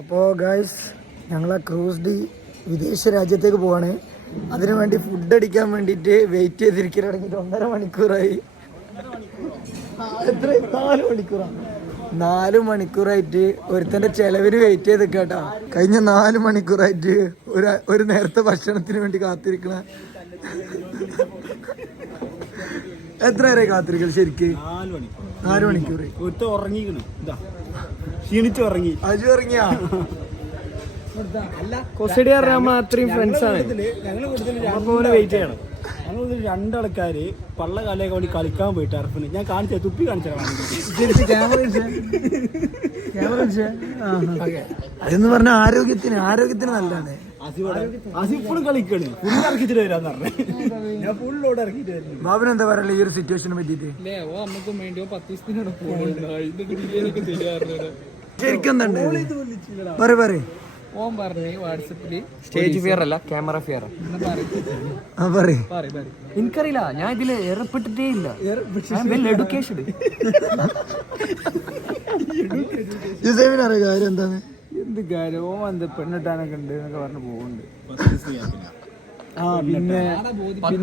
അപ്പോൾ ഗായ്സ് ഞങ്ങൾ ആ ക്രൂസ് ഡി വിദേശ രാജ്യത്തേക്ക് പോവാണ്. അതിനു വേണ്ടി ഫുഡ് അടിക്കാൻ വേണ്ടിയിട്ട് വെയിറ്റ് ചെയ്തിരിക്കണമെങ്കിൽ 1.5 മണിക്കൂറായി. എത്ര 4 മണിക്കൂറാണ്. 4 മണിക്കൂറായിട്ട് ഒരുത്തൻ്റെ ചെലവിന് വെയിറ്റ് ചെയ്ത് കേട്ടാ. കഴിഞ്ഞ 4 മണിക്കൂറായിട്ട് ഒരു നേരത്തെ ഭക്ഷണത്തിന് വേണ്ടി കാത്തിരിക്കണ. എത്ര നേരം കാത്തിരിക്കൽ ശരിക്ക്? 4 മണിക്കൂർ. ക്ഷീണിച്ചു ഉറങ്ങി. അജു ഇറങ്ങിയാ കൊസടി പറഞ്ഞാൽ അത്രയും ഫ്രണ്ട്സാണ്. ഞങ്ങൾ വെയിറ്റ് ചെയ്യണം. ഞങ്ങൾ 2 ആൾക്കാര് പള്ള കാലയൊക്കെ വേണ്ടി കളിക്കാൻ പോയിട്ട് ടർഫിന്. ഞാൻ കാണിച്ച തുപ്പി കാണിച്ചാണ്. അതെന്ന് പറഞ്ഞ ആരോഗ്യത്തിന് നല്ലതാണ്. ഇപ്പോഴും കളിക്കണ്. ഫുള്ള് ഇറക്കിച്ചിട്ട് വരാന്ന് പറഞ്ഞു. ഞാൻ ഫുള്ളോട് ഇറക്കിട്ട് വരുന്നു. ബാബുന് എന്താ പറയല്ലേ ഈ ഒരു സിറ്റുവേഷനെ പറ്റിട്ട്? ശരിക്കും എന്തുണ്ട് പറ ഓൻ പറഞ്ഞു വാട്സപ്പില് സ്റ്റേജ് ഫിയർ അല്ല ക്യാമറ ഫിയർ. എനിക്കറിയില്ല, ഞാൻ ഇതില് ഏർപ്പെട്ടിട്ടേ ഇല്ല. എഡ്യൂക്കേഷൻ കാര്യം എന്താണ്? എന്ത് കാര്യം? ഓ എന്ത് പെണ്ണിട്ടാനൊക്കെ ഉണ്ട് എന്നൊക്കെ പറഞ്ഞു പോകുന്നുണ്ട്. പിന്നെ 10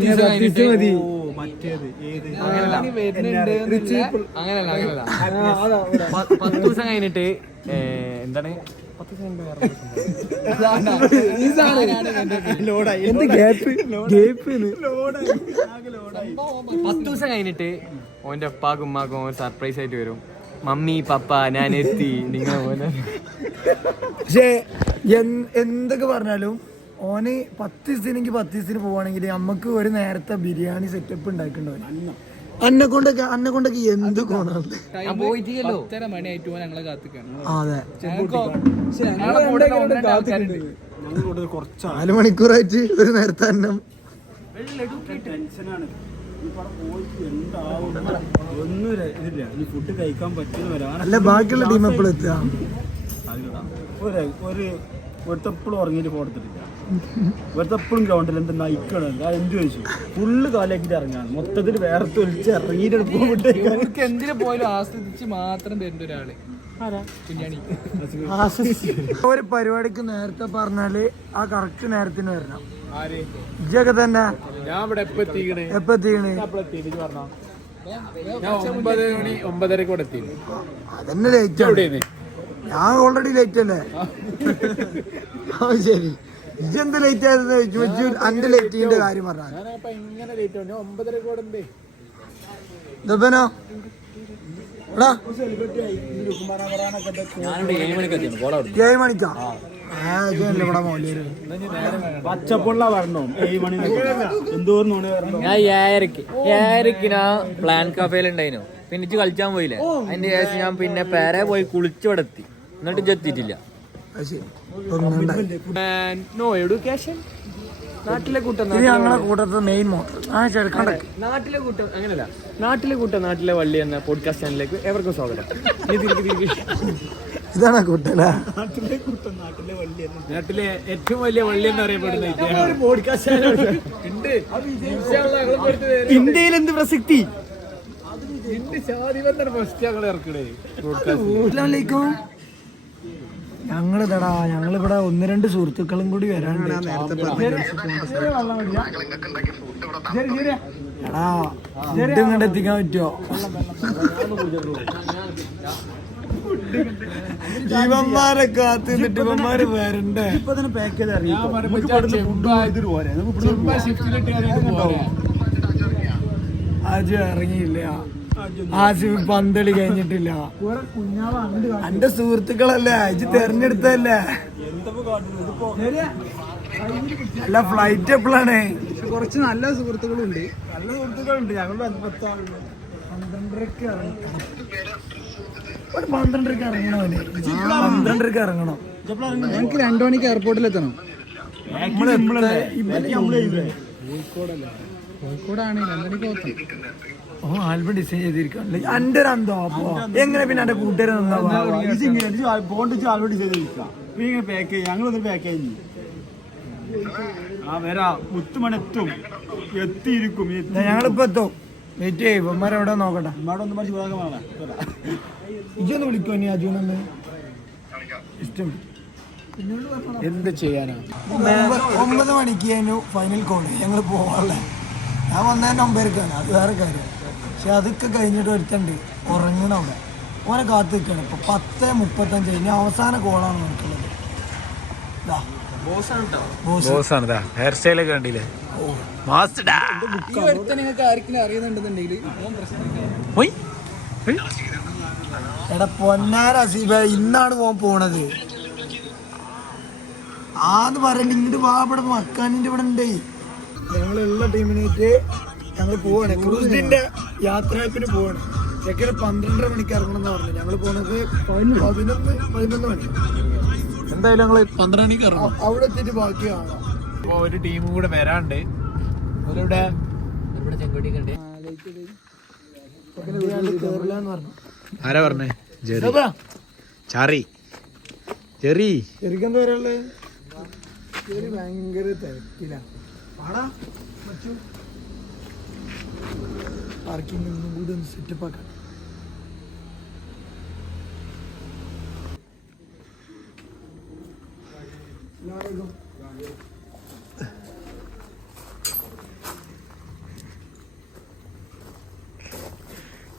ദിവസം കഴിഞ്ഞിട്ട് എന്താണ് 10 ദിവസം കഴിഞ്ഞിട്ട് ഓന്റെ ഉപ്പാക്കും ഉമ്മാക്കും ഒരു സർപ്രൈസ് ആയിട്ട് വരും. മമ്മി പപ്പ ഞാൻ എത്തി നിങ്ങൾ പോലെ. പക്ഷേ എന്തൊക്കെ പറഞ്ഞാലും ഓന് 10 ദിവസത്തിനെങ്കിൽ 10 ദിവസത്തിന് പോവാണെങ്കിൽ നമ്മക്ക് ഒരു നേരത്തെ ബിരിയാണി സെറ്റപ്പ് ഉണ്ടാക്കണ്ടാവും. അന്നെ കൊണ്ടൊക്കെ എന്ത് കോണാണ്. അതെ, 4 മണിക്കൂറായിട്ട് ഒരു നേരത്തെ അന്നം. ഫുഡ് കഴിക്കാൻ പറ്റുന്ന അല്ല ബാക്കിയുള്ള ടീം എപ്പോഴും എത്തുക? ഒരുത്തെപ്പോഴും ഉറങ്ങിയിട്ട് കൊടുത്തിട്ടില്ല. ഒരുത്തെപ്പോഴും ഗ്രൗണ്ടിൽ എന്ത് നയിക്കണം എന്ത് ചോദിച്ചു. ഫുള്ള് കാലാക്കിട്ട് ഇറങ്ങാണ്. മൊത്തത്തിൽ വേറെ തൊലിച്ച് ഇറങ്ങിയിട്ട് പോകുമ്പോഴേക്ക് എന്തിനു പോയാലും ആസ്വദിച്ച് മാത്രം തരുന്ന ഒരാള് കുഞ്ഞാണി. ഒരു പരിപാടിക്ക് നേരത്തെ പറഞ്ഞാല് ആ കറക്റ്റ് നേരത്തിന് വരണം. ഇതൊക്കെ തന്നെ ഞാൻ ഇവിടെ എപ്പ എത്തിക്കണേ? ഞാൻ 9:30 കൂടെ എത്തി. അതന്നെ ലേറ്റ് ആണ്. ഞാൻ ഓൾറെഡി ലേറ്റ് അല്ലേ? ശരി, ഇജെന്ത് ലേറ്റ് ആയിരുന്നു ചോദിച്ചു. അന്റെ ലേറ്റിന്റെ കാര്യം പറഞ്ഞാൽ ദബനോ 7 മണിക്കാ? പച്ചപ്പുള്ള വരണോ? 7 മണി എന്തോരം ഞാൻ 7:30 പ്ലാൻ കഫേയിൽ ഉണ്ടായിരുന്നു. പിന്നെ കളിച്ചാൻ പോയില്ലേ, അതിന്റെ ശേഷം ഞാൻ പിന്നെ പേരെ പോയി കുളിച്ചോടെത്തി. എന്നിട്ട് എത്തിയിട്ടില്ല. No education. നാട്ടിലെ കൂട്ടം ഞങ്ങളെ കൂട്ടത്തിൽ മെയിൻ മോട്ടർ. നാട്ടിലെ കൂട്ടം അങ്ങനല്ല, നാട്ടിലെ കൂട്ടം നാട്ടിലെ വള്ളി എന്ന പോഡ്കാസ്റ്റ് ചാനലിലേക്ക് ഏവർക്കും സ്വാഗതം. ഇതാണ് കൂട്ടല്ലേ? നാട്ടിലെ ഏറ്റവും വലിയ വള്ളി എന്നറിയപ്പെടുന്ന പോഡ്കാസ്റ്റ് ചാനൽ ഇന്ത്യയിൽ എന്ത് പ്രസക്തി? ഞങ്ങളിവിടെ 1-2 സുഹൃത്തുക്കളും കൂടി വരാണ്ട്. എടാ ഫുഡ് ഇങ്ങോട്ട് എത്തിക്കാൻ പറ്റുമോ? ഇവന്മാരെ കാത്ത് നിന്നിട്ട് ഇവന്മാര് വരണ്ടേ? പാക്ക് ചെയ്ത് ആജു ഇറങ്ങിയില്ല. ആസിഫ് പന്തളി കഴിഞ്ഞിട്ടില്ല. എന്റെ സുഹൃത്തുക്കളല്ലേ, അജ് തെരഞ്ഞെടുത്തല്ലേ? അല്ല ഫ്ലൈറ്റ് എപ്പോഴാണ്? കുറച്ച് നല്ല സുഹൃത്തുക്കളുണ്ട്. ഞങ്ങളുടെ 12:30 ഇറങ്ങണവന്. 12:30 ഇറങ്ങണം. ഞങ്ങൾക്ക് 2 മണിക്ക് എയർപോർട്ടിൽ എത്തണം. കോഴിക്കോടാണ് 2 മണിക്ക് എത്തണം. ആൽബം ഡിസൈൻ ചെയ്തിരിക്കാണല്ലേ എന്റെ ഒരു അന്തോ. അപ്പൊ എങ്ങനെ പിന്നെ എന്റെ കൂട്ടുകാരെ ഞങ്ങളൊന്ന് പാക്ക് ചെയ്യുന്നു. വരാ മുത്തുമണെത്തും എത്തിയിരിക്കും. ഞങ്ങളിപ്പോ എത്തും. വെയിറ്റ് ചെയ്യും. ഇവന്മാരെവിടെ നോക്കട്ടെ. ഇജൊന്ന് വിളിക്കോ? ഇനി അജുനൊന്ന് ഇഷ്ടം എന്ത് ചെയ്യാനാ 9 മണിക്ക് അതിന് ഫൈനൽ കോള് ഞങ്ങൾ പോവാനുള്ള. ഞാൻ വന്നതിന് 9:00 അത് വേറെ കാര്യം. പക്ഷെ അതൊക്കെ കഴിഞ്ഞിട്ട് ഒരുത്തണ്ട് ഉറങ്ങണം അവിടെ. ഓനെ കാത്ത് നിൽക്കണം. ഇപ്പൊ 10:35 ഇനി അവസാന കോളാണ് നമുക്കുള്ളത്. ബോസാണ് ഹെയർ സ്റ്റൈലൊക്കെ കണ്ടില്ലേ? എടാ പൊന്നാര അസീബ, ഇന്നാണ് പോണത്. ആന്ന് പറയണ്ട, ഇങ്ങോട്ട് വാ, ഇവിടെ മക്കാനിന്റെ ഇവിടെ ഉണ്ട്. ഞങ്ങളുള്ള ടീമിനായിട്ട് ഞങ്ങൾ പോവാണ്. ക്രൂസിന്റെ യാത്രയപ്പിന് പോവാണ്. ചെക്കന് 12:30 മണിക്ക് ഇറങ്ങണം എന്ന് പറഞ്ഞു. ഞങ്ങൾ പോകുന്നത് 11 മണി. എന്തായാലും ഞങ്ങള് 12 മണിക്ക് ഇറങ്ങും. അവിടെ എത്തിയിട്ട് ബാക്കി കാണാം. അപ്പൊ ഒരു ടീമും കൂടെ വരാണ്ട്. അവരിവിടെ കേറില്ലാന്ന് പറഞ്ഞു. ആരാ പറഞ്ഞേ? ചാറി ചെറി ശരിക്കെന്താ വരാനുള്ളത്? ചെറി ഭയങ്കര തിരക്കില്ല. പാർക്കിംഗ് ഒന്നും കൂടി ഒന്ന് സെറ്റപ്പ് ആക്കാം.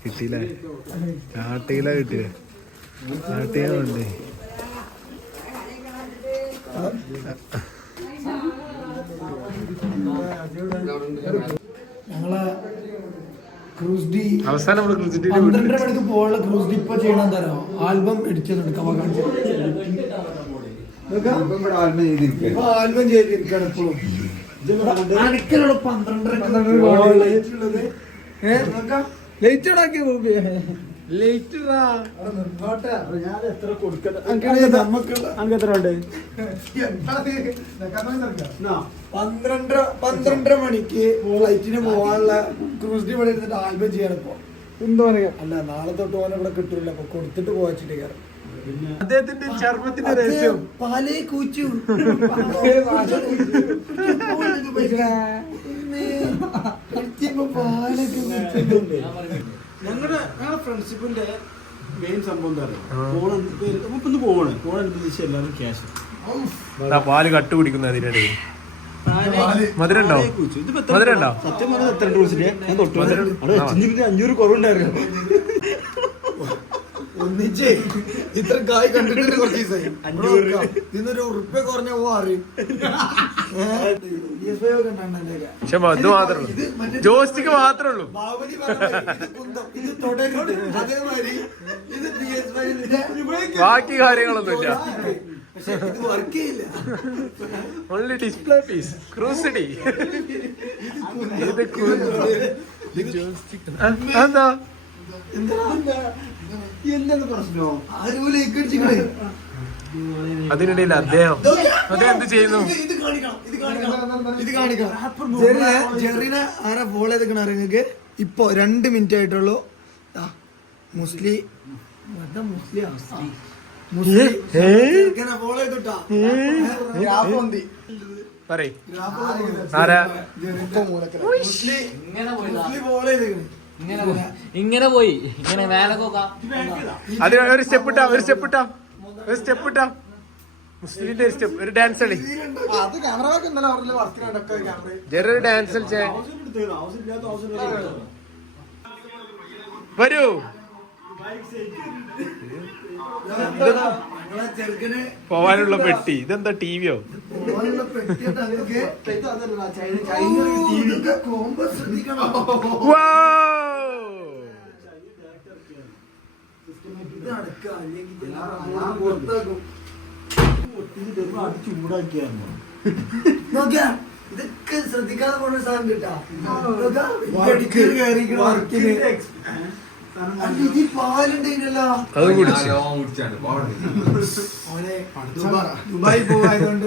കിട്ടിയില്ലേ? ചാട്ടയില കിട്ടിയേ. ചാട്ടയുണ്ടേ. ഞങ്ങളെ ക്രൂസ് ഡി അവസാനം 12:30 മണിക്ക് പോകാനുള്ള ക്രൂസ് ഡി ഇപ്പൊ ചെയ്യണം തരാം. ആൽബം എഡിച്ചെടുക്കാം. ആൽബം ചെയ്തിരിക്കണം ഇപ്പോഴും. അനക്കലുള്ള 12:30 ലൈറ്റ് ഇടാക്കി ലേറ്റ് പന്ത്രണ്ടര മണിക്ക് ഫ്ലൈറ്റിന് പോകാനുള്ള ക്രൂസ് ഡി ഇവിടെ ഇരുന്നിട്ട് ആൽബം ചെയ്യണം. ഇപ്പൊ എന്താ പറയാ, അല്ല നാളെ തൊട്ട് ഓനെ ഇവിടെ കിട്ടൂല. അപ്പൊ കൊടുത്തിട്ട് പോവാച്ചിട്ട് കയറും. അദ്ദേഹത്തിന്റെ ചർമ്മത്തിന്റെ രഹസ്യം പാലേ കൂച്ചു. ഞങ്ങളുടെ ഫ്രണ്ട്ഷിപ്പിന്റെ മെയിൻ സംഭവം എന്താ പറയുക? പോകണനുസരിച്ച് എല്ലാവരും ക്യാഷ് പാല് കട്ട് കുടിക്കുന്ന അതിനിടയിൽ മധുരണ്ടോ? മധുരണ്ടോ? സത്യം പറഞ്ഞാൽ എത്ര റൂൾസിന്റെ ഞാൻ തൊട്ടു 500 കുറവുണ്ടായിരുന്നു. ഒന്നിച്ചേ ഇത്ര കായ് കണ്ടിട്ട് കുറച്ച് ദിവസമായി. 500 ഇന്നൊരു ഉറുപ്പ്യ കുറഞ്ഞ അറിയും. പക്ഷെ അത് മാത്രമേ ജോസ്റ്റിക്ക് മാത്രമേ ഉള്ളൂ. ബാക്കി കാര്യങ്ങളൊന്നുമില്ല. ഓൺലി ഡിസ്പ്ലേ പീസ് ക്രൂസിഡി. എന്താ പ്രശ്നോ? അതിനിടയിൽ അദ്ദേഹം എന്ത് ചെയ്യുന്നു? ജെറിനെ ആരാ ഫോളോ ചെയ്തിരിക്കണ നിങ്ങൾക്ക്? ഇപ്പൊ 2 മിനിറ്റ് ആയിട്ടുള്ളൂ. മുസ്ലിം ഫോളോ ചെയ്തിട്ടാ ഇങ്ങനെ പോയി ഇങ്ങനെ വേലക്കൊക്കെ അത് ഒരു സ്റ്റെപ്പ് ഇട്ടാ മുസ്ലിമിന്റെ ഒരു സ്റ്റെപ്പ്, ഒരു ഡാൻസ് കളി. ചെറിയൊരു ഡാൻസ് കളിച്ചേ. വരൂ. പോവാനുള്ള പെട്ടി. ഇതെന്താ ടിവിയോ? ഇതൊക്കെ ശ്രദ്ധിക്കാതെ പോണ സാധനം കിട്ടാ. അത് കുടിച്ചു. ദുബായി പോയതുകൊണ്ട്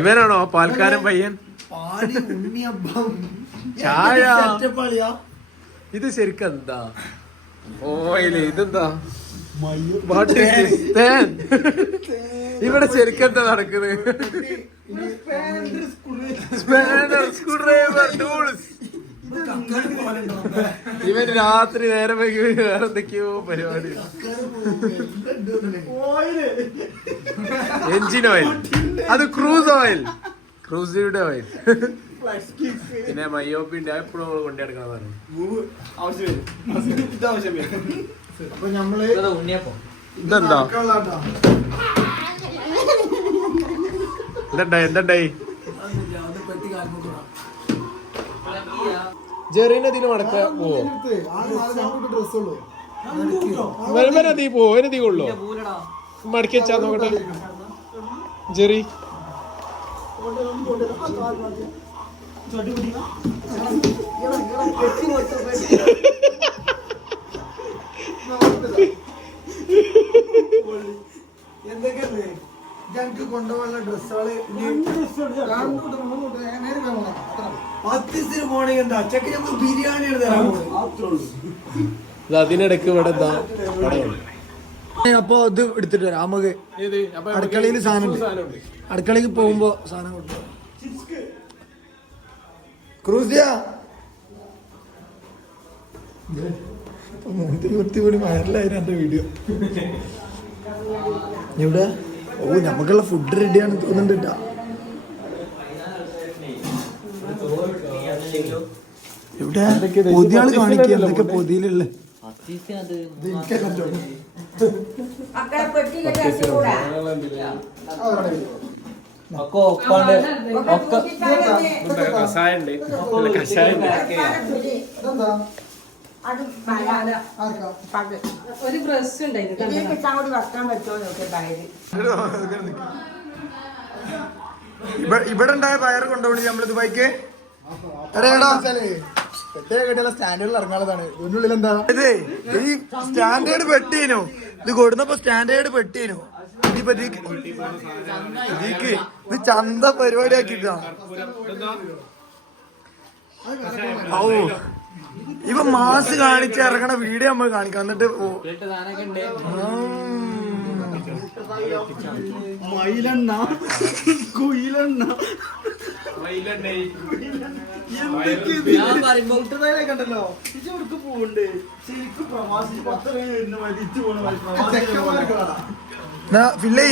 ഇവനാണോ പാൽക്കാരൻ പയ്യൻ? പാല് ഉണ്ണിയപ്പം ചായ. സെറ്റപ്പാളിയാ. ഇത് ശരിക്കും എന്താ ഓയില്? ഇതെന്താ? ഇവിടെ ശരിക്കും എന്താ നടക്കുന്നത്? ഇവൻ രാത്രി നേരം വൈകി വേറെ എന്തൊക്കെയോ പരിപാടി. എഞ്ചിൻ ഓയിൽ, അത് ക്രൂസ് ഓയിൽ, ക്രൂസിയുടെ ഓയിൽ. പിന്നെ മയോപ്പിന്റെ എപ്പോഴും കൊണ്ടു നടക്കണതാണ്. അപ്പൊ നമ്മള് ഉണ്ണിയപ്പം ഇതെന്താ എന്തായി ജെറീനെ ഇതിന് മടക്ക പോവോ? തീ പോവോ? അതിന് തീ കൊള്ളോ? മടക്കി വെച്ചാ നോക്കട്ടെ ജെറി. എന്തൊക്കെയല്ലേ ഞങ്ങക്ക് കൊണ്ടുപോകാനുള്ള ഡ്രസ്സുകള് 10 ദിവസത്തിന് പോണെങ്കിൽ എന്താ ചെക്ക് നമുക്ക് ബിരിയാണിയാണ് തരാൻ പോകുന്നത്. അതിനിടക്ക് ഇവിടെ അപ്പൊ ഇത് എടുത്തിട്ട് വരാം നമുക്ക്. അടുക്കളയിൽ സാധനം ഉണ്ട്, അടുക്കളയിൽ പോകുമ്പോ സാധനം കൊണ്ടു. ക്രൂസിയ കൂടി വയറിലായിരുന്നു എന്റെ വീഡിയോ. ഇവിടെ ഓ നമുക്കുള്ള ഫുഡ് റെഡിയാണ് തോന്നുന്നുണ്ട്. ഇവിടെ പൊതിയാള് കാണിക്കുക എന്തൊക്കെ പൊതിയിലുള്ള ഒക്കെ ഒപ്പാണ്ട് ഒക്കെ ഒരു ബ്രഷ് ഉണ്ടായിരുന്നു ഇവിടെ ഉണ്ടായ പയർ കൊണ്ടുപോകണി നമ്മള് ദുബായിക്ക്. സ്റ്റാൻഡേർഡിൽ ഇറങ്ങാനുള്ളതാണ്. ഇതിനുള്ളിൽ എന്താ ഇത്? ഈ സ്റ്റാൻഡേർഡ് പെട്ടിനു ഇത് കൊടുന്നപ്പോ സ്റ്റാൻഡേർഡ് പെട്ടിനു. ഇതിപ്പോ ഇത് ചന്ത പരിപാടി ആക്കിട്ടാ. ഓ ഇപ്പൊ മാസ് കാണിച്ച് ഇറങ്ങണ വീഡിയോ നമ്മൾ കാണിക്കാം. എന്നിട്ട് മയിലെണ്ണ കുയിലെണ്ണ കണ്ടല്ലോ ഇവർക്ക് പോണ്ട് ശരിക്കും പ്രവാസി ഫില്ലേ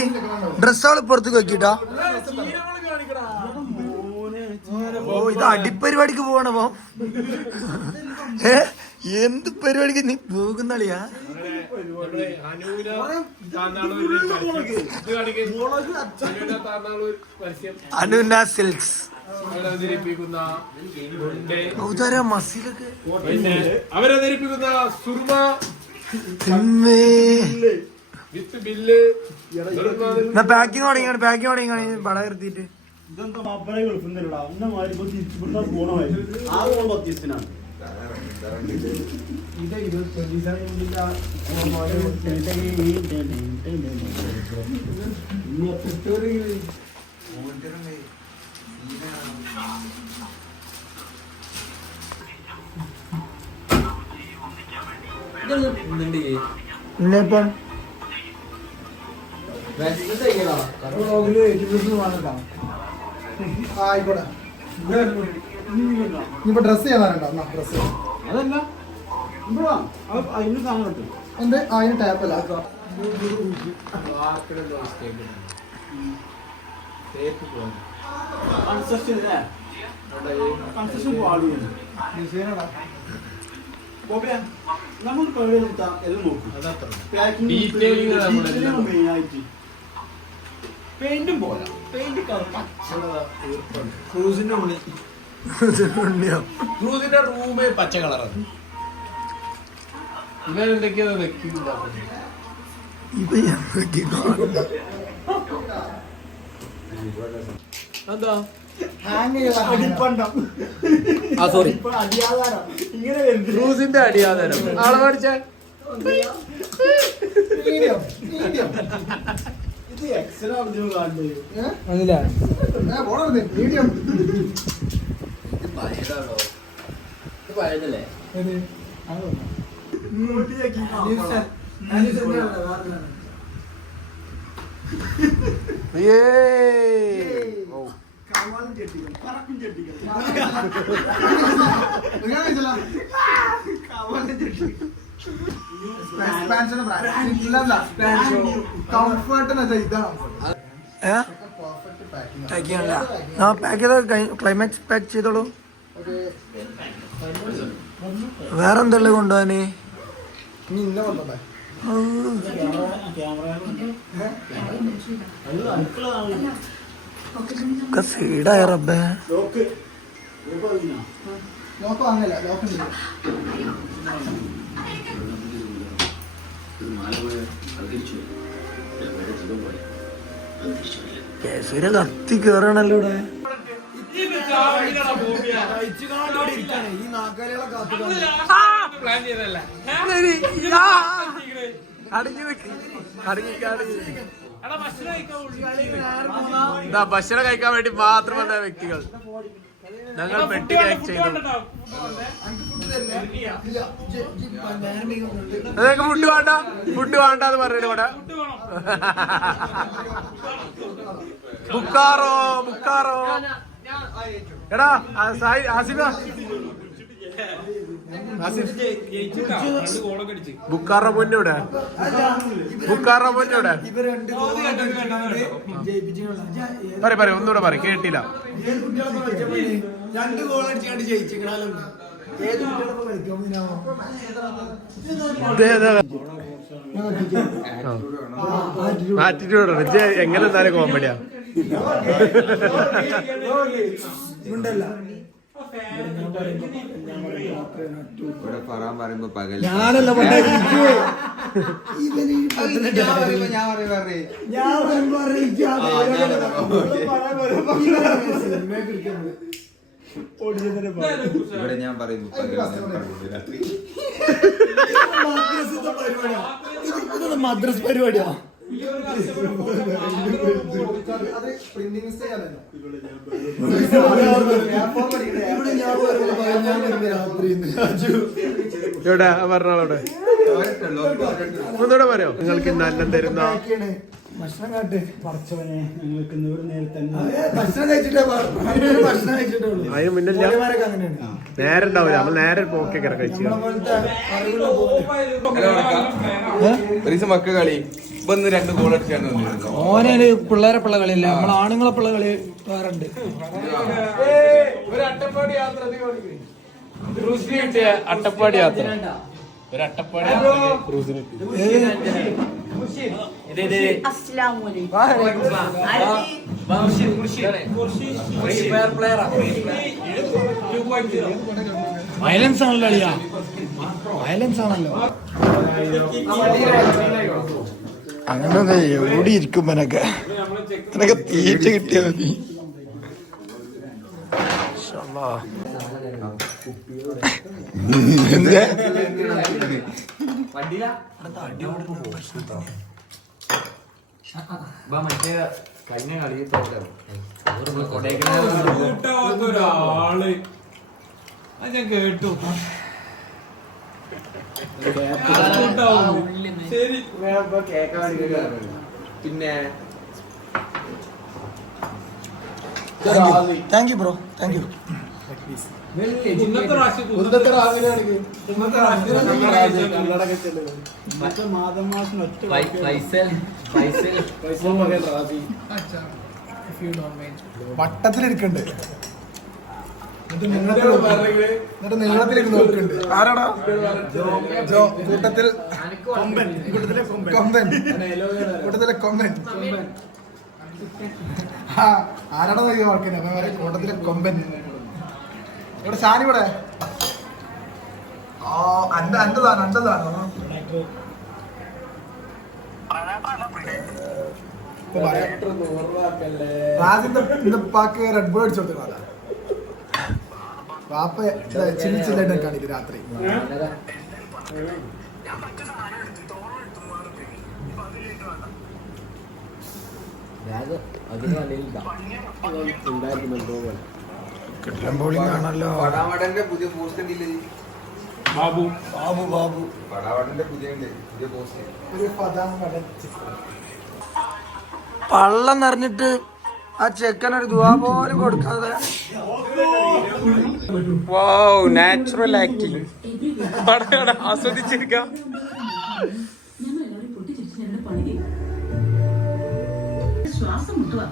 ഡ്രസ്സുകൾ പുറത്തേക്ക് വെക്കിട്ടാ. ഓ ഇത് അടിപ്പരിപാടിക്ക് പോകണപ്പോ എന്ത് പരിപാടിക്ക് നീ പോകുന്നളിയാ? അനുന സിൽക്സ് മസിലൊക്കെ അവരവതരിപ്പിക്കുന്ന സുർമ പാക്കിങ് തുടങ്ങിയാണ്. പാക്കിങ് തുടങ്ങിയാണ് പട നിർത്തിയിട്ട്. ഇതെന്താ മാപ്പറ ഗൾഫിന്നല്ലടാ ഒന്നും മാറി പോണമായി 6 ദിവസത്തിനാണ്. ഇന്നിപ്പം ഇനിയിപ്പോ ഡ്രസ് ചെയ്യാനാണോ? ഡ്രസ് അതല്ല അതിന് സാധനം കിട്ടും. എന്ത് അതിന് ടാപ്പല്ല നമ്മൾ പെയിന്റും പോരാ. പെയിന്റ് ക്രൂസിന്റെ ഉള്ളിൽ ക്രൂസിന്റെ റൂമ് പച്ച കളറാണ്. ഇവരെന്തൊക്കെയാ വെക്കുന്നത്? എന്താ സോറി ക്രൂസിന്റെ അടിയാധാരം ആളെ പഠിച്ച ഇത് എക്സൽ അർജുൻ പഴയതല്ലേ? കംഫർട്ട് ഇതാണ്. പാക്ക് ചെയ്യാനല്ല ആ പാക്ക് ചെയ്ത ക്ലൈമാക്സ് പാക്ക് ചെയ്തോളൂ. വേറെ എന്തെല്ലാം കൊണ്ടുപോകാന് ഒക്കെ സീഡായ റബ്ബേ. കേസരി കത്തി കേറണല്ലോ ഇവിടെ. ഭക്ഷണം കഴിക്കാൻ വേണ്ടി മാത്രം വന്ന വ്യക്തികൾ ഞങ്ങൾ പെട്ടി പാക്ക് ചെയ്തു. അതൊക്കെ ഫുഡ് വേണ്ടെന്ന് പറഞ്ഞു ഇവിടെ. ബുക്കാറോ എടാ ആസിഫ ബുക്കാറ പൊന്നൂടെ പറ ഒന്നുകൂടെ പറ കേട്ടില്ല. 2 ഗോൾ അടിച്ചാണ്ട് ജയിച്ചിക്കണല്ലോ. ആറ്റിറ്റ്യൂഡ് എങ്ങനെ എന്തായാലും കോമഡിയാ. ഞാനല്ല ഇവിടെ ഞാൻ പറയുന്നു മദ്രസ് പരിപാടിയാ. ഇവിടെ പറഞ്ഞോളൂടെ ഒന്നുകൂടെ പറയോ നിങ്ങൾക്ക് ഇന്ന് അന്നം തരുന്ന ഭക്ഷണം കാട്ടെ പറച്ചവനെ ഞങ്ങൾക്ക് ഭക്ഷണം കഴിച്ചിട്ടേ ഭക്ഷണം കഴിച്ചിട്ടുള്ളൂ. അതിന് മുന്നില്ല നേരെ ഉണ്ടാവില്ല. നമ്മൾ നേരെ പോക്കെ കഴിച്ചു. മക്ക കളി വന്ന് 2 ഗോൾ അടിച്ചാണ്. ഓനാണ് പിള്ളേരെ പിള്ള കളിയല്ല, നമ്മളെ ആണുങ്ങളെ പിള്ള കളി വേറെ ഉണ്ട്. അട്ടപ്പാടി യാത്ര ഒരു അട്ടപ്പാടി ക്രൂസിന് വയലൻസ് ആണല്ലോ അളിയാ, വയലൻസ് ആണല്ലോ. അങ്ങനെ എവിടെ ഇരിക്കും എനക്ക് തീറ്റ കിട്ടിയാ മതി. മറ്റേ കഴിഞ്ഞ കളി ഒരാള് ഞാൻ കേട്ടു. ശരി പിന്നെ thank you bro, thank you. ഇന്നത്തെ പ്രാവശ്യം വട്ടത്തിലിരിക്കണ്ട്, എന്നിട്ട് നീളത്തിലേക്ക് നോക്കുന്നുണ്ട്. ആരാടാ കൂട്ടത്തിൽ കൊമ്പൻ, കൂട്ടത്തിലെ കൊമ്പൻ. ആരാടാ നോക്കിയ വർക്കിന് കൂട്ടത്തിലെ കൊമ്പൻ. ഇവിടെ ഷാനി ഇവിടെ അൻ്റെതാണോ റാസിന്റെ റെഡ് ബോൾ അടിച്ചു കൊടുത്തതാ. പാപ്പ ചില്ലിച്ചില്ലായിട്ട് കാണിക്കും രാത്രി. കിട്ടലം ബോളിംഗ് ആണല്ലോ. പടാവടന്റെ പുതിയ പോസ്റ്റ് ബാബു പടാവടന്റെ പുതിയ പോസ്റ്റ്. പള്ളം നിറഞ്ഞിട്ട് ആ ചെക്കനൊരു ദുവാ പോലും കൊടുക്കാതെ നാച്ചുറൽ ആക്ടിങ് ആസ്വദിച്ചിരിക്കാം. ശ്വാസം മുട്ടുക.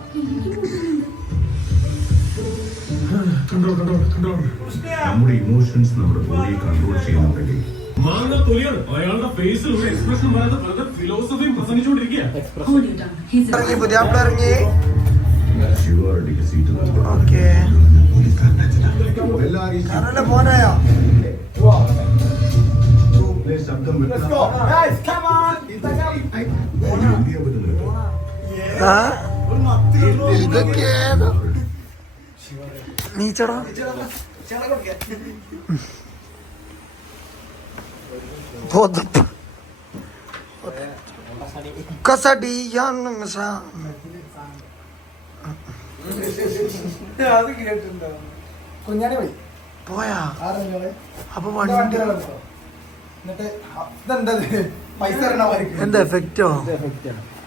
എനിക്ക് മുട്ടുന്നുണ്ട്. നമ്മുടെ ഇമോഷൻസ് നമ്മുടെ ബോഡിയെ കൺട്രോൾ ചെയ്യുന്നുണ്ടെങ്കിൽ മാങ്ങ തൊലിയാണ് അയാളുടെ ഫേസിൽ ഒരു എക്സ്പ്രഷൻ വരാതെ ഫിലോസഫിയും പ്രസംഗിച്ചുകൊണ്ടിരിക്കുക. Hold your tongue. He's a ഇറങ്ങി പുതിയാപ്പിള ഇറങ്ങി. ഷുവറിലേക്ക് സീറ്റ് ഓക്കെ എല്ലാവരെയും ഞാനല്ലേ പോരായോ? ശബ്ദം വെക്കണം ആ? ഇതൊക്കെ ഏതാ? നീച്ചടാ പൊതപ്പ് കസടിയാണ് കുഞ്ഞാണി പോയി പോയാ? ആരെങ്കിലും അപ്പൊ വണ്ടി എന്നിട്ട് ഇതെന്തത് പൈസ തരണമായിരിക്കും. എന്താ എഫക്റ്റോ?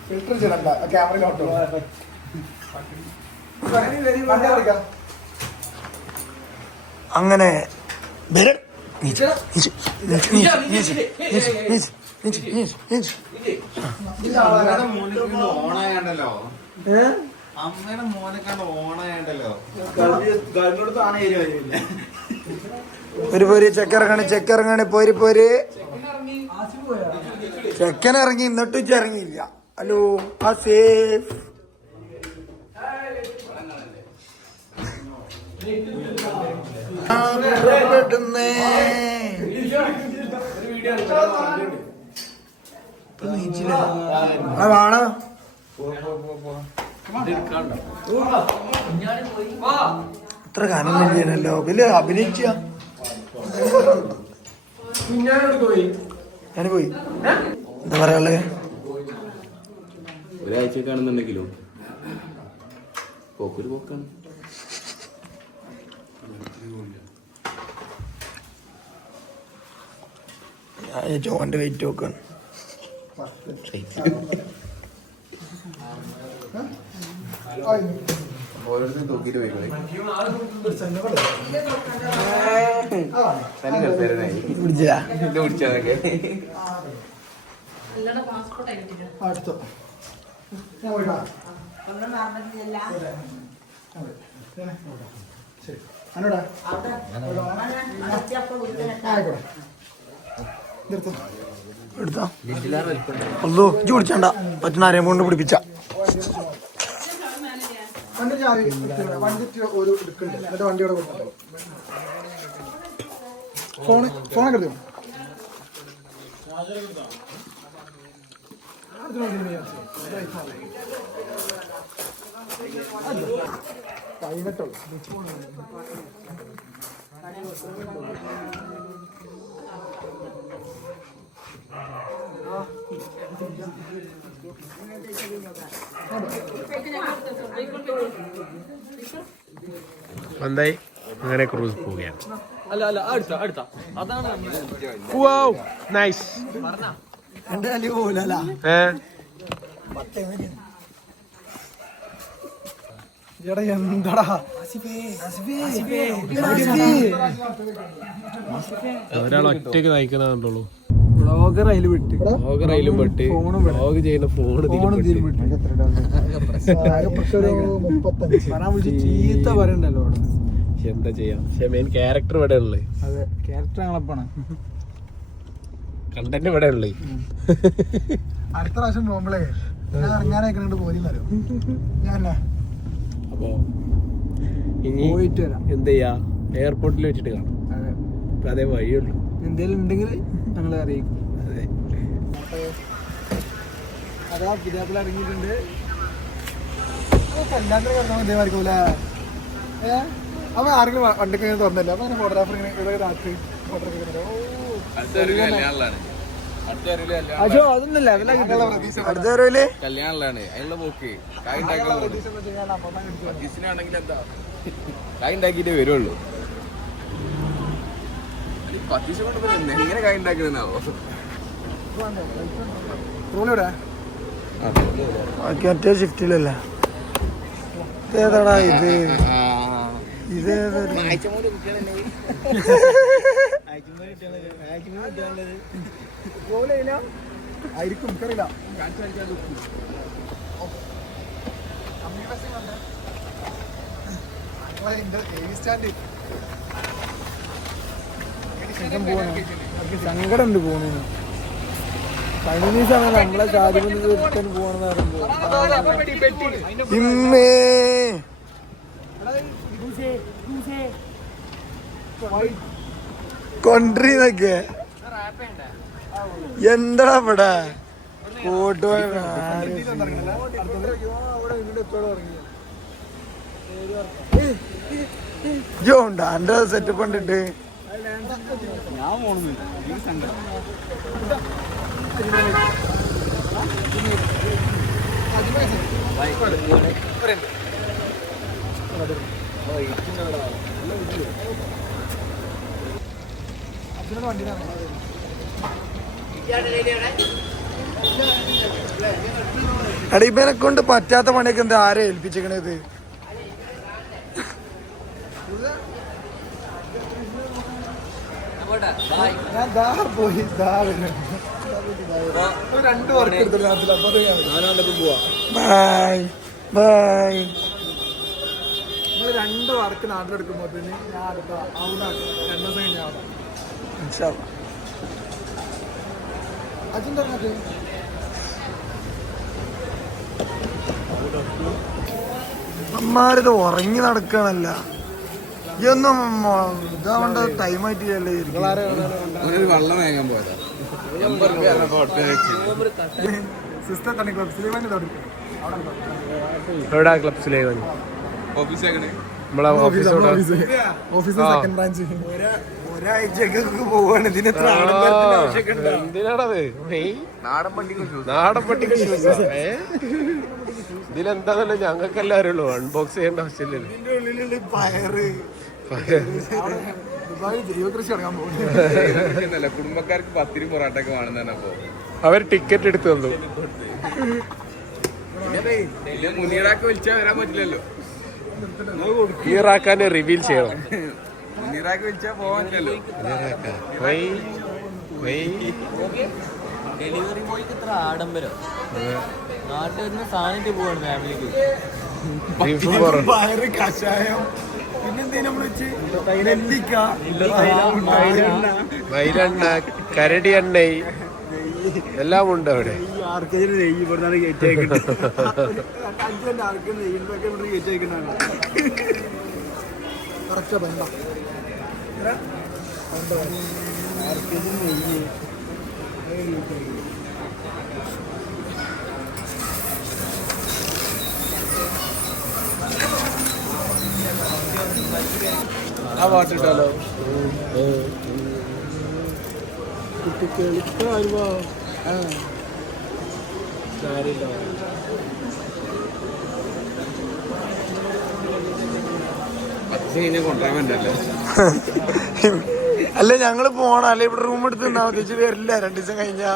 ഫിൽറ്റർ ചെയ്യണ്ട ക്യാമറയിലോട്ടോ അങ്ങനെ ഓണായണ്ടല്ലോ അമ്മയുടെ മോനെ കണ്ട് ഓണായണ്ടല്ലോ. ഒരു പോരി ചെക്കിറങ്ങണി പോരി പോരി ചെക്കൻ ഇറങ്ങി എന്നിട്ട് ഇറങ്ങിയില്ല. ഹലോ ആ സേഫ് വേണോ ഇത്ര കാലം വലിയല്ലോ വലിയ അഭിനയിച്ച ഞാൻ പോയി എന്താ പറയാ ഒരാഴ്ച കാണുന്നുണ്ടെങ്കിലും പോക്കൊരു പോക്കാണ്. ജോന്റെ വെയിറ്റ് നോക്കാണ്. ഓരോരുത്തരും തൂക്കിട്ട് പോയിക്കോളെ. പിടിച്ചില്ല പിടിച്ചതൊക്കെ എല്ലാവരുടെ പാസ്പോർട്ട് ആയിട്ടില്ല. അടുത്തോ ഞാൻ പോയിട്ടാ ശരി അനോടാ ആയിക്കോട്ടെ എടുത്തോ അല്ലോ ഇജ്ജ് പിടിച്ചണ്ട പറ്റുന്ന ആരെയും കൊണ്ട് പിടിപ്പിച്ച വണ്ടി ചാവി വണ്ടി ഒരു എടുക്കുന്നുണ്ട് എന്നിട്ട് വണ്ടിയോടെ കൊടുത്തിട്ടോ ഫോണൊക്കെ എടുത്തു പതിനെട്ടുള്ളൂ എന്തായി അങ്ങനെ ക്രൂസ് പോവുകയാണ്. നൈസ്. എന്റെ കല്ല് പോലല്ല എടാ എന്താടാ ഒരാൾ ഒറ്റയ്ക്ക് നയിക്കുന്ന കണ്ടുള്ളൂ. ബ്ലോഗർ അതിൽ വിട്ട് റയിലും പെട്ട് വ്ലോഗ് ചെയ്യുന്ന ഫോൺ ചീത്ത പറയണ്ടല്ലോ എന്താ ചെയ്യാ. പക്ഷെ മെയിൻ ക്യാരക്ടർ ഇവിടെ ഉള്ളത്. അതെ ക്യാരക്ടർ ഞങ്ങളപ്പാണ് കണ്ടന്റ് ഇവിടെ ഉള്ളത്. അടുത്ത പ്രാവശ്യം പോകുമ്പോളേ ഞാൻ ഇറങ്ങാനായിക്കണോണ്ട് പോരിന്നറിയോ ഞാനല്ലേ അപ്പോ ഇനി പോയിട്ട് വരാം. എന്ത് ചെയ്യാ എയർപോർട്ടിൽ വെച്ചിട്ട് കാണാം. അതെ ഇപ്പൊ അതേ വഴിയുള്ളൂ. എന്തെങ്കിലും ഉണ്ടെങ്കിൽ ഞങ്ങളെ അറിയിക്കും. അതെ അതാ പുതിയാപ്പിള ഇറങ്ങിയിട്ടുണ്ട്. കല്യാണത്തിന് കിടക്കാൻ ഇതേമായിരിക്കൂല അപ്പൊ ആർക്കും വണ്ടിക്ക് തുറന്നില്ല. അപ്പൊ അങ്ങനെ ഫോട്ടോഗ്രാഫർ ഇങ്ങനെ രാത്രി ഫോട്ടോഗ്രാഫർ അജോ അതൊന്നും ലെവലാക്കിട്ടുള്ള പ്രതീക്ഷ കല്യാണല്ലാണ് അതിനുള്ള പോക്ക് കായ് എന്താ കായ് ഉണ്ടാക്കിട്ടേ വരുള്ളൂ. 10 ദിവസം കൊണ്ട് എങ്ങനെ കായ് ഉണ്ടാക്കണെന്നാവോ. റൂണിവിടെ മറ്റേ ഷിഫ്റ്റിലല്ലേ ഏതാടാ ഇത് ഇതേതൊരു ആയിരിക്കും എനിക്കറിയില്ല. സങ്കടം ഉണ്ട് പോണേന്. ചൈനീസാണ് നമ്മളെ ജാതി പോണെന്ന് പറയുമ്പോ ഇമ്മേ കൊണ്ടീന്നൊക്കെ എന്താ ഇവിടെ ഫോട്ടോ ജോ ഉണ്ടോ എന്റെ സെറ്റപ്പ് കണ്ടിട്ട് ഞാൻ പോണെന്നില്ല അടിപ്പനെ കൊണ്ട് പറ്റാത്ത പണിയൊക്കെ എന്താ ആരെ ഏൽപ്പിച്ചേക്കണത്? ഞാൻ ദാ പോയി രണ്ട് വർക്ക് എടുത്തില്ല. Bye bye. നമ്മൾ രണ്ട് വർക്ക് നാട്ടിലെടുക്കുമ്പോ ഞാൻ അടുത്ത അവിടെ 2 ദിവസം കഴിഞ്ഞാൽ അജിന്റെ അമ്മാരിത് ഉറങ്ങി നടക്കണല്ല. ഇതൊന്നും ഇതാവേണ്ട ടൈമായിട്ടില്ലല്ലേ. വെള്ളം വേഗം പോയതാ സിസ്റ്റർ തന്നെ ക്ലബ് സുലൈമാനി തുടങ്ങി. Club Sulaimani office office second branch. ഒരാഴ്ചക്ക് പോവാണ്. ഇതിനെത്ര എന്തിനാണത്? നാടൻ പട്ടിക്ക് ഇതിലെന്താന്നല്ല ഞങ്ങൾക്ക് എല്ലാവരും ഉള്ളൂ. അൺബോക്സ് ചെയ്യേണ്ട ആവശ്യമില്ലല്ലോ. ഇതിന്റെ ഉള്ളിലുള്ള പയറ് ദുബായ് ജൈവകൃഷി തുടങ്ങാൻ പോകുന്നു. കുടുംബക്കാർക്ക് 10 പൊറാട്ട ഒക്കെ വേണമെന്നപ്പോ അവർ ടിക്കറ്റ് എടുത്തു തന്നു. മുനീറാക്ക് വിളിച്ചാൽ വരാൻ പറ്റില്ലല്ലോ. ഈറാക്കാനെ റിവീൽ ചെയ്യണം. മുനീറാക്ക് വിളിച്ചാൽ പോകാൻ പറ്റില്ലല്ലോ. ഡെലിവറി ബോയ്ക്ക് ഇത്ര ആഡംബരം. നാട്ടിൽ നിന്ന് സാധനത്തിൽ പോവാണ് ഫാമിലിക്ക്. പയറ് കഷായം പിന്നെന്തേ നമ്മൾ നെല്ലിക്ക വൈലെണ്ണ കരടി എണ്ണ എല്ലാം ഉണ്ട് അവിടെ. ആ പാട്ടിട്ടാലോ? കൊണ്ടുവരാൻ പറ്റല്ലോ. അല്ല ഞങ്ങള് പോണ അല്ലെ ഇവിടെ റൂം എടുത്ത് നിന്നാ തിരിച്ച് വരില്ല 2 ദിവസം കഴിഞ്ഞാ.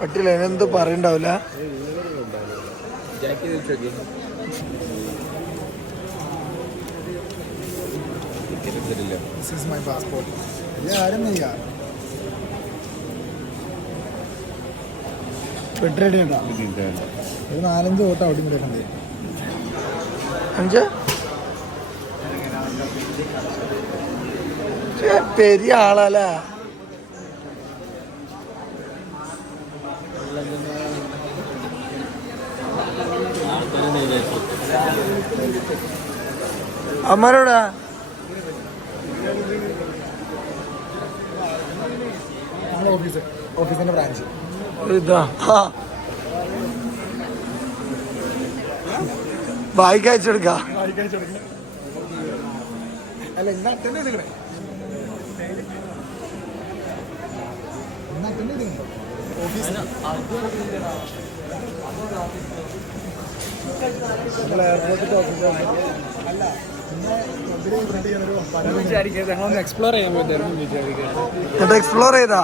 പട്ടില്ല എന്തോ പറയണ്ടാവില്ല. This is my passport. ആരും നെയ്യാ പെട്രേഡ് ഒരു 4-5 ഓട്ടം അവിടെ ഇങ്ങോട്ട് 5 പെരിയ ആളല്ലേ. അമ്മാരോടാ ഓഫീസിന്റെ ബ്രാഞ്ച് ഇതാ. ബായിക്ക് അയച്ചെടുക്ക. അല്ല ഇന്നാ തന്നെ ഇതിലേ ഓഫീസ് എക്സ്പ്ലോർ ചെയ്യാൻ പോയി. എക്സ്പ്ലോർ ചെയ്താ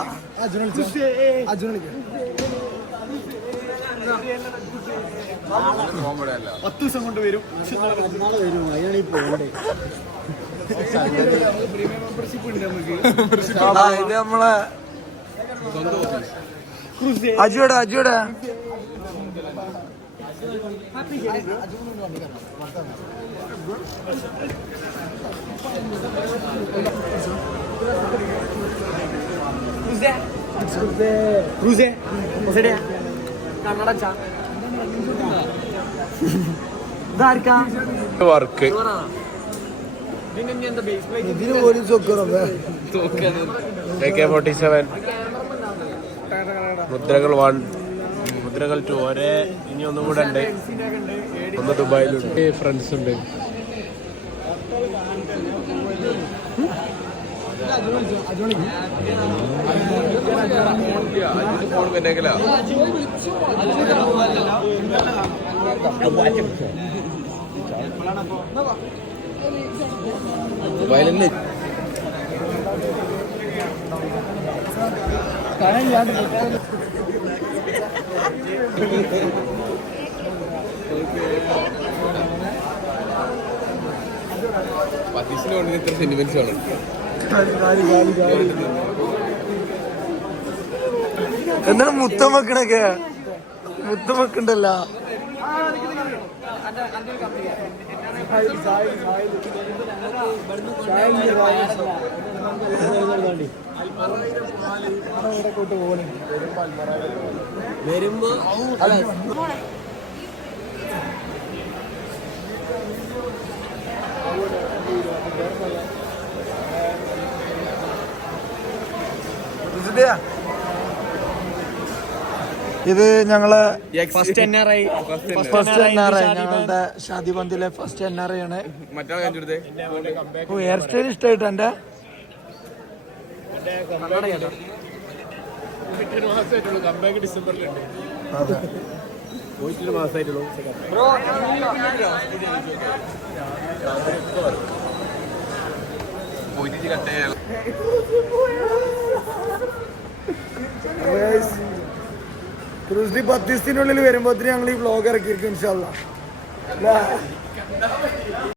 കോമഡി 10 ദിവസം കൊണ്ട് വരും. ഇത് നമ്മളെ അജുടെ വർക്ക് ഇതിന് പോലും ചൊക്കറേ AK-47 മുദ്രകൾ 1 മുദ്രകൾ 2 ഒരേ ഇനി ഒന്നും കൂടെ ഉണ്ട്. ഒന്ന് ദുബായിലുണ്ട്, ഫ്രണ്ട്സ് ഉണ്ട്. ദുബായിലല്ലേ പത്തീസിന് വേണ്ടി ഇത്ര സെന്റിമെന്റ്സ് ആണ്. എന്താണ് മുത്തം വെക്കണൊക്കെ? മുത്തം വെക്കണ്ടല്ല. വരുമ്പോ ഇത് ഞങ്ങളെ ഫസ്റ്റ് NRI ഞങ്ങളുടെ ഷാദി ബന്ദിലെ ഫസ്റ്റ് NRI ആണ്. മറ്റേ കാണിച്ചെടുത്തേ ഹെയർ സ്റ്റൈൽ ഇഷ്ടമായിട്ട് എന്റെ ഡിസംബറിലുണ്ട്. അതെ പോയിട്ടൊരു മാസമായിട്ടുള്ളൂ. പോയിട്ട് കട്ട് ചെയ്യാൻ ക്രൂസ്ലി 10 ദിവസത്തിനുള്ളിൽ വരുമ്പോഴത്തേന് ഞങ്ങൾ ഈ വ്ലോഗ് ഇറക്കിയിരിക്കും ഇൻഷാ അല്ലാ.